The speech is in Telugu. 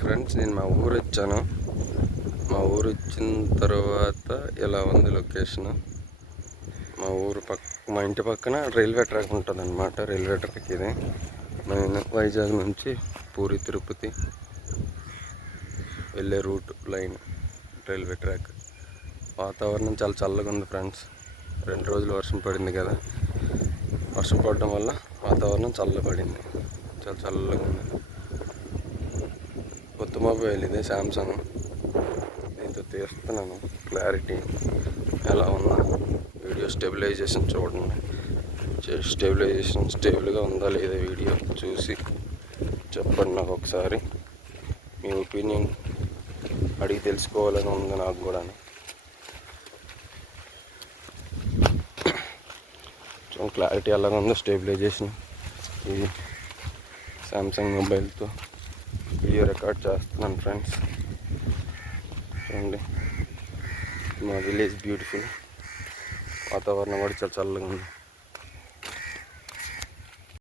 ఫ్రెండ్స్, నేను మా ఊరు వచ్చాను. మా ఊరు వచ్చిన తర్వాత ఇలా ఉంది లొకేషన్. మా ఇంటి పక్కన రైల్వే ట్రాక్ ఉంటుంది అన్నమాట. రైల్వే ట్రాక్ ఇది నేను వైజాగ్ నుంచి పూరి తిరుపతి వెళ్ళే రూట్ లైన్ రైల్వే ట్రాక్. వాతావరణం చాలా చల్లగా ఉంది ఫ్రెండ్స్. 2 రోజులు వర్షం పడింది కదా, వర్షం పడడం వల్ల వాతావరణం చల్లబడింది, చాలా చల్లగా ఉంది. కొత్త మొబైల్ ఇది, శాంసంగ్. దీంతో తీస్తున్నాను. క్లారిటీ ఎలా ఉందా, వీడియో స్టెబిలైజేషన్ చూడండి. స్టేబుల్గా ఉందా లేదా వీడియో చూసి చెప్పండి నాకు ఒకసారి. మీ ఒపీనియన్ అడిగి తెలుసుకోవాలని ఉంది నాకు కూడా. క్లారిటీ ఎలాగ ఉందో, స్టెబిలైజేషన్. ఈ శాంసంగ్ మొబైల్తో వీడియో రికార్డ్ చేస్తున్నాను ఫ్రెండ్స్. చూడండి, మా విలేజ్ బ్యూటిఫుల్. వాతావరణం కూడా చాలా చల్లగా ఉంది.